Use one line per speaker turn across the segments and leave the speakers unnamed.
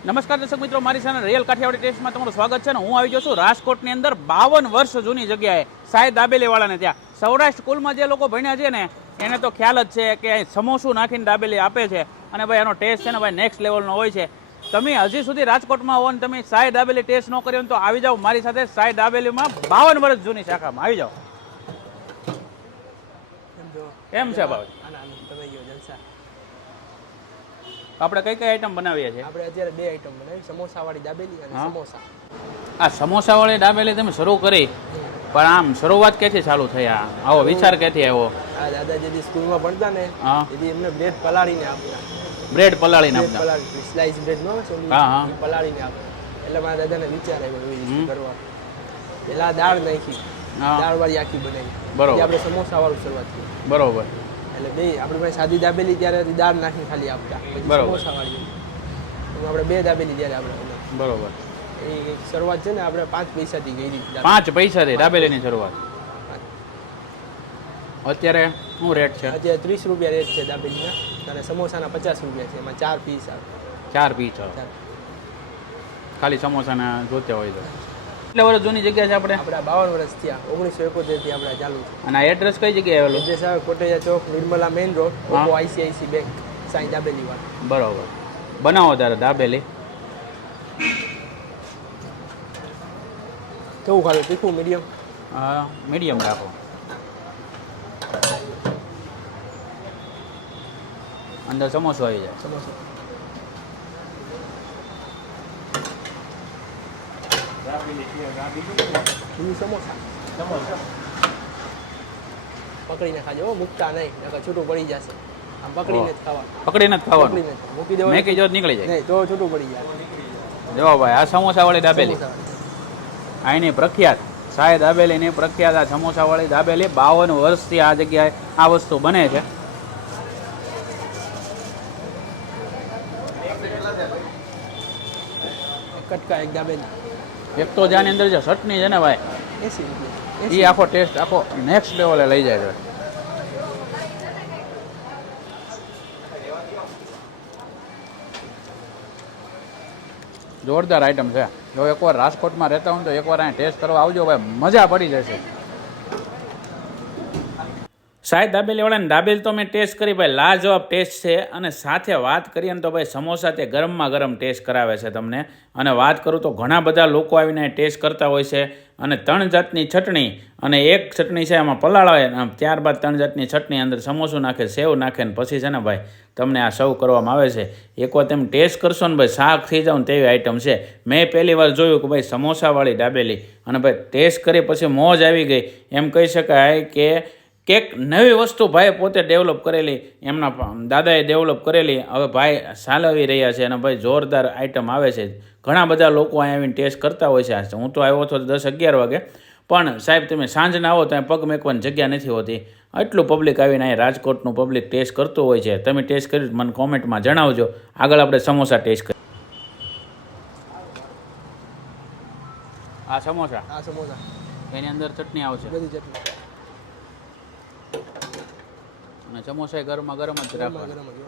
નમસ્કાર દર્શક મિત્રો મારી સાથે રિયલ કાઠિયાવાડી ટેસ્ટમાં તમારું સ્વાગત છે ને હું આવી જાઉં છું રાજકોટની અંદર બાવન વર્ષ જૂની જગ્યાએ સાહેબ દાબેલીવાળાને ત્યાં. સૌરાષ્ટ્ર સ્કૂલમાં જે લોકો ભણ્યા છે ને એને તો ખ્યાલ જ છે કે અહીં સમોસું નાખીને દાબેલી આપે છે અને ભાઈ આનો ટેસ્ટ છે ને ભાઈ નેક્સ્ટ લેવલનો હોય છે. તમે હજી સુધી રાજકોટમાં હો ને તમે સાઈ દાબેલી ટેસ્ટ ન કર્યો તો આવી જાઓ મારી સાથે સાઈ દાબેલીમાં બાવન વર્ષ જૂની શાખામાં. આવી જાઓ. એમ છે? ભાઈ આપણે કઈ કઈ આઈટમ બનાવીએ છીએ?
આપણે અત્યારે બે આઈટમ બનાવી સમોસાવાળી દાબેલી અને સમોસા.
આ સમોસાવાળી દાબેલી તમે શરૂ કરી. પણ આમ શરૂઆત ક્યાંથી ચાલુ થયા આવો વિચાર ક્યાંથી આવ્યો?
આ દાદાજી સ્કૂલમાં ભણતા ને એથી એમને બ્રેડ પલાળીને આપતા.
બ્રેડ પલાળીને
આપ્યા
આપતા.
સ્લાઇસ બ્રેડ નો
હા, હા.
પલાળીને આપતા. એટલે મારા દાદાને વિચાર આવ્યો એવી કરવા? પેલા દાળ નાખી દાળ વાળી આખી બનાવી.
બરોબર.
આપણે સમોસા વાળું શરૂઆત કરી.
બરોબર.
એટલે બે આપણી પાસે સાદી દાબેલી ત્યારે દાળ નાખી ખાલી આપતા.
બરોબર.
આપણે બે દાબેલી ત્યારે આપણે
બરોબર.
એ શરૂઆત છે ને આપણે પાંચ પૈસાથી ગઈ હતી.
પાંચ પૈસાથી દાબેલીની શરૂઆત. અત્યારે શું રેટ છે?
અત્યારે ત્રીસ રૂપિયા રેટ છે દાબેલીના. અને સમોસાના પચાસ રૂપિયા છે. એમાં ચાર પીસ આવે.
ચાર પીસ
આવે.
ખાલી સમોસાના જોતે હોય તો. એટલે વર્ષ જૂની જગ્યા છે આપણે?
આપણા બાવન વર્ષ થયા. ઓગણીસો એકોતેરથી આપણે ચાલુ છે.
અને આ એડ્રેસ કઈ જગ્યાએ આવેલું?
એડ્રેસ આવે કોટેજા ચોક Nirmala main road. Oppo ICICI bank Sai Dabeli વાળા.
બરોબર. બનાવો તારે દાબેલી.
કેવું ખાધું? તીખું મીડિયમ હા
મીડિયમ રાખો. અંદર સમોસો આવી જાય.
સમોસા. બીજું સમોસા પકડીને ખાજો મૂકતા નહીં નકર છૂટું પડી જશે આમ પકડીને જ ખાવા
પકડીને જ ખાવાનું
મૂકી દેવાનું
મેં કીધું નીકળી જાય
નહીં તો છૂટું પડી જાય
જો ભાઈ આ સમોસાવાળી દાબેલી આ એની પ્રખ્યાત સાય દાબેલીની પ્રખ્યાત આ સમોસાવાળી દાબેલી બાવન વર્ષથી આ જગ્યાએ આ વસ્તુ બને છે.
કટકા એક દાબેલી
એક તો જાની અંદર જે ચટણી છે ને ભાઈ એ આખો ટેસ્ટ આખો નેક્સ્ટ લેવલે લઈ જાય છે. જોરદાર આઈટમ છે. જો એકવાર રાજકોટમાં રહેતા હોય તો એકવાર અહીં ટેસ્ટ કરવા આવજો ભાઈ મજા પડી જશે. સાહેબ દાબેલીવાળાની દાબેલી તો મેં ટેસ્ટ કરી, ભાઈ લાજવાબ ટેસ્ટ છે અને સાથે વાત કરીએ ને તો ભાઈ સમોસા તે ગરમમાં ગરમ ટેસ્ટ કરાવે છે તમને. અને વાત કરું તો ઘણા બધા લોકો આવીને ટેસ્ટ કરતા હોય છે અને ત્રણ જાતની ચટણી અને એક ચટણી છે એમાં પલાળ હોય ત્યારબાદ ત્રણ જાતની ચટણી અંદર સમોસું નાખે, સેવ નાખે ને પછી છે ને ભાઈ તમને આ સર્વ કરવામાં આવે છે. એકવાર તમે ટેસ્ટ કરશો ને ભાઈ શાક થઈ જાવ તેવી આઈટમ છે. મેં પહેલી વાર જોયું કે ભાઈ સમોસાવાળી દાબેલી અને ભાઈ ટેસ્ટ કરી પછી મોજ આવી ગઈ. એમ કહી શકાય કે કેક નવી વસ્તુ ભાઈ પોતે ડેવલપ કરેલી એમના દાદાએ ડેવલપ કરેલી હવે ભાઈ સાલવી રહ્યા છે અને ભાઈ જોરદાર આઈટમ આવે છે. ઘણા બધા લોકો અહીંયા આવીને ટેસ્ટ કરતા હોય છે. આ હું તો આવ્યો હતો દસ અગિયાર વાગે પણ સાહેબ તમે સાંજના આવો તો અહીં પગ મેકવાની જગ્યા નથી હોતી. એટલું પબ્લિક આવીને અહીં રાજકોટનું પબ્લિક ટેસ્ટ કરતું હોય છે. તમે ટેસ્ટ કરી મને કોમેન્ટમાં જણાવજો. આગળ આપણે સમોસા ટેસ્ટ કરીએ આ સમોસા?
આ સમોસા.
એની અંદર ચટણી આવશે.
બધી ચટણી.
અને સમોસા ગરમા ગરમ જ રાખવા
ગરમ જ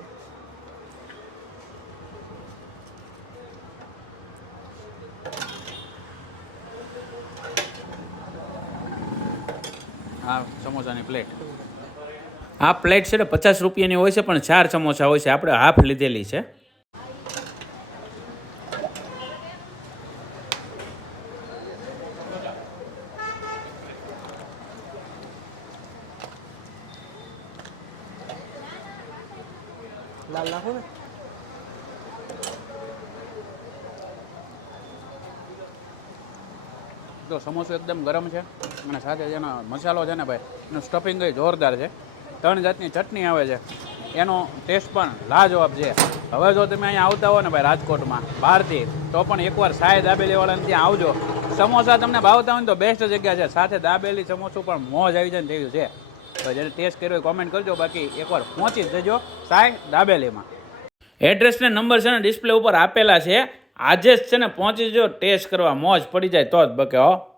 આ સમોસાની પ્લેટ આ પ્લેટ છે ને પચાસ રૂપિયાની હોય છે પણ ચાર સમોસા હોય છે. આપણે હાફ લીધેલી છે.
લાલ નાખો
તો સમોસો એકદમ ગરમ છે અને સાથે જેનો મસાલો છે ને ભાઈ, એનું સ્ટફિંગ જોરદાર છે. ત્રણ જાતની ચટણી આવે છે. એનો ટેસ્ટ પણ લાજવાબ છે. હવે જો તમે અહીંયા આવતા હો ને ભાઈ રાજકોટમાં, બહારથી, તો પણ એકવાર સાય દાબેલીવાળાને ત્યાં આવજો. સમોસા તમને ભાવતા હોય ને તો બેસ્ટ જગ્યા છે. સાથે દાબેલી સમોસું પણ મોજ આવી જાય ને તેવું છે. તો ટેસ્ટ કર્યો હોય કોમેન્ટ કરજો. બાકી એકવાર પહોંચી જજો સાય દાબેલીમાં. એડ્રેસ ને નંબર છે ને ડિસ્પ્લે ઉપર આપેલા છે. આજે જ છે ને પહોંચી જજો. ટેસ્ટ કરવા મોજ પડી જાય તો જ બકે, હો.